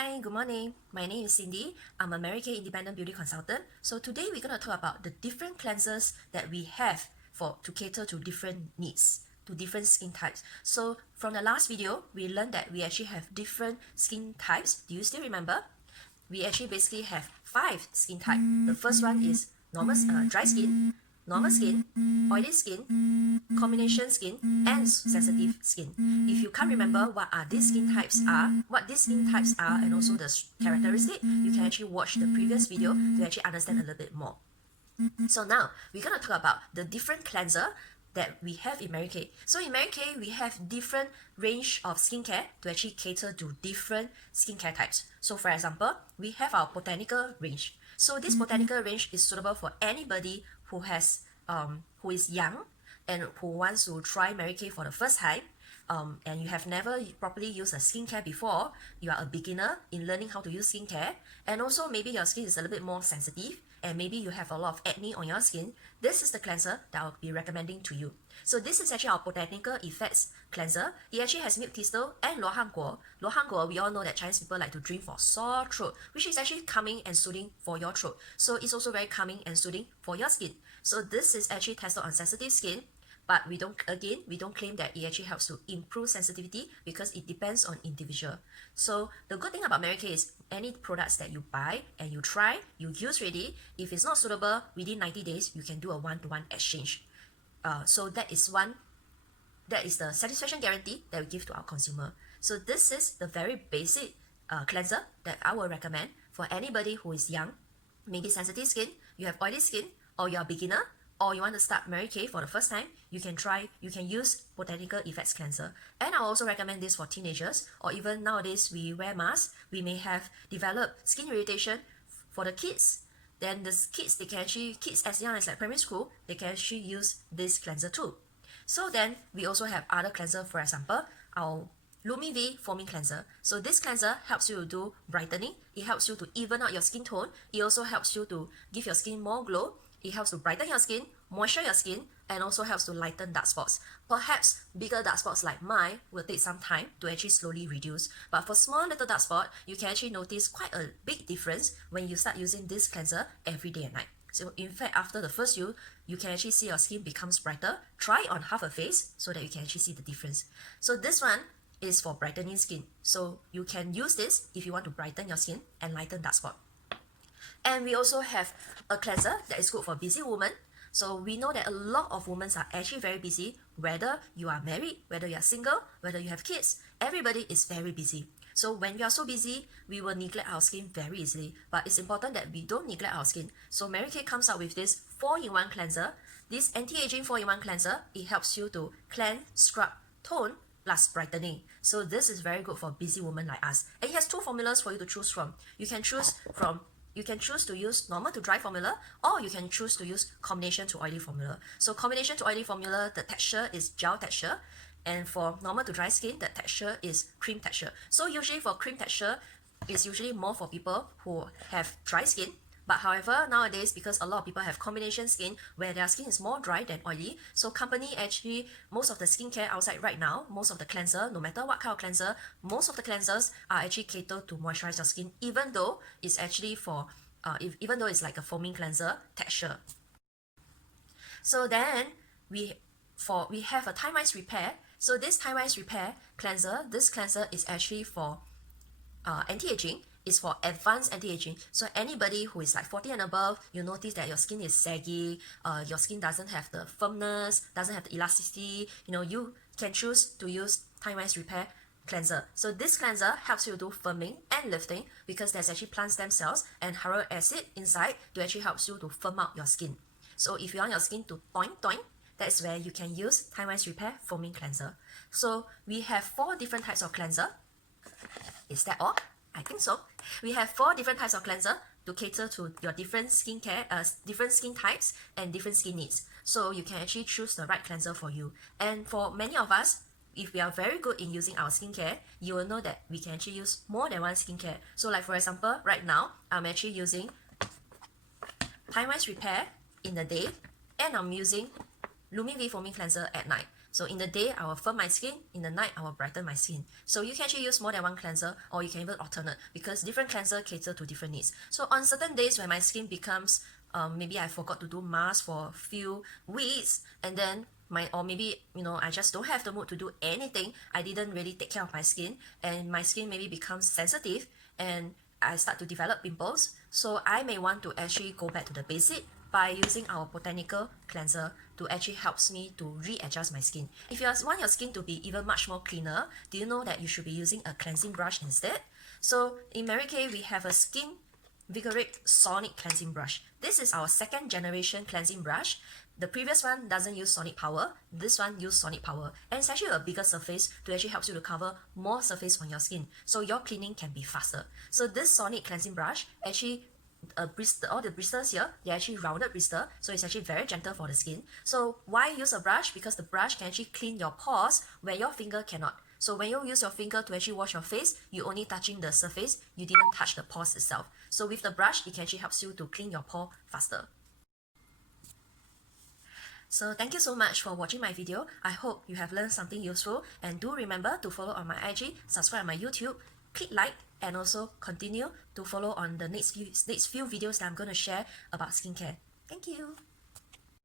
Hi, good morning. My name is Cindy. I'm a Mary Kay Independent Beauty Consultant. So today we're going to talk about the different cleansers that we have to cater to different needs, to different skin types. So from the last video, we learned that we actually have different skin types. Do you still remember? We actually basically have 5 skin types. The first one is normal dry skin, normal skin, oily skin, combination skin, and sensitive skin. If you can't remember what these skin types are, and also the characteristic, you can actually watch the previous video to actually understand a little bit more. So now we're gonna talk about the different cleanser that we have in Mary Kay. So in Mary Kay, we have different range of skincare to actually cater to different skincare types. So for example, we have our botanical range. So this botanical range is suitable for anybody who is young and who wants to try Mary Kay for the first time. And you have never properly used a skincare before, you are a beginner in learning how to use skincare, and also maybe your skin is a little bit more sensitive, and maybe you have a lot of acne on your skin, this is the cleanser that I'll be recommending to you. So this is actually our Botanical Effects cleanser. It actually has milk thistle and luo han guo. Luo han guo, we all know that Chinese people like to drink for sore throat, which is actually calming and soothing for your throat. So it's also very calming and soothing for your skin. So this is actually tested on sensitive skin, but we don't claim that it actually helps to improve sensitivity because it depends on individual. So the good thing about Mary Kay is any products that you buy and you try, you use already, if it's not suitable, within 90 days, you can do a one-to-one exchange. So that is the satisfaction guarantee that we give to our consumer. So this is the very basic cleanser that I will recommend for anybody who is young, maybe sensitive skin, you have oily skin, or you're a beginner, or you want to start Mary Kay for the first time, you can use Botanical Effects Cleanser. And I also recommend this for teenagers, or even nowadays we wear masks, we may have developed skin irritation for the kids. Then the kids as young as like primary school, they can actually use this cleanser too. So then we also have other cleanser, for example, our LumiV Foaming Cleanser. So this cleanser helps you to do brightening, it helps you to even out your skin tone, it also helps you to give your skin more glow. It helps to brighten your skin, moisture your skin, and also helps to lighten dark spots. Perhaps bigger dark spots like mine will take some time to actually slowly reduce. But for small little dark spot, you can actually notice quite a big difference when you start using this cleanser every day and night. So in fact, after the first use, you can actually see your skin becomes brighter. Try it on half a face so that you can actually see the difference. So this one is for brightening skin. So you can use this if you want to brighten your skin and lighten dark spot. And we also have a cleanser that is good for busy women. So we know that a lot of women are actually very busy, whether you are married, whether you are single, whether you have kids, everybody is very busy. So when we are so busy, we will neglect our skin very easily. But it's important that we don't neglect our skin. So Mary Kay comes out with this 4-in-1 cleanser. This anti-aging 4-in-1 cleanser, it helps you to cleanse, scrub, tone, plus brightening. So this is very good for busy women like us. And it has 2 formulas for you to choose from. You can choose to use normal to dry formula, or you can choose to use combination to oily formula. So combination to oily formula, the texture is gel texture, and for normal to dry skin, the texture is cream texture. So usually for cream texture, it's usually more for people who have dry skin. But however, nowadays, because a lot of people have combination skin where their skin is more dry than oily, so company actually, most of the skincare outside right now, most of the cleanser, no matter what kind of cleanser, most of the cleansers are actually catered to moisturize your skin, even though it's actually even though it's like a foaming cleanser texture. So then we have a time-wise repair. So this time-wise repair cleanser, this cleanser is actually for anti-aging. Is for advanced anti-aging. So anybody who is like 40 and above, you notice that your skin is saggy, your skin doesn't have the firmness, doesn't have the elasticity, you can choose to use time-wise repair cleanser. So this cleanser helps you do firming and lifting because there's actually plant stem cells and hyaluronic acid inside to actually help you to firm up your skin. So if you want your skin to toing, that's where you can use time-wise repair foaming cleanser. So we have 4 different types of cleanser. Is that all? I think so. We have 4 different types of cleanser to cater to your different different skin types and different skin needs. So you can actually choose the right cleanser for you. And for many of us, if we are very good in using our skincare, you will know that we can actually use more than one skincare. So like for example, right now, I'm actually using time-wise repair in the day, and I'm using LumiV Foaming Cleanser at night. So in the day, I will firm my skin. In the night, I will brighten my skin. So you can actually use more than one cleanser, or you can even alternate, because different cleanser cater to different needs. So on certain days when my skin becomes, maybe I forgot to do mask for a few weeks, and then or maybe I just don't have the mood to do anything. I didn't really take care of my skin, and my skin maybe becomes sensitive, and I start to develop pimples. So I may want to actually go back to the basic by using our botanical cleanser to actually helps me to readjust my skin. If you want your skin to be even much more cleaner, do you know that you should be using a cleansing brush instead? So in Mary Kay, we have a Skin Vigorate Sonic Cleansing Brush. This is our second generation cleansing brush. The previous one doesn't use sonic power. This one uses sonic power. And it's actually a bigger surface to actually help you to cover more surface on your skin. So your cleaning can be faster. So this sonic cleansing brush actually all the bristles here, they're actually rounded bristle, so it's actually very gentle for the skin. So why use a brush? Because the brush can actually clean your pores where your finger cannot. So when you use your finger to actually wash your face, you're only touching the surface, you didn't touch the pores itself. So with the brush, it can actually help you to clean your pore faster. So thank you so much for watching my video. I hope you have learned something useful, and do remember to follow on my IG, subscribe on my YouTube, click like, and also continue to follow on the next few videos that I'm going to share about skincare. Thank you.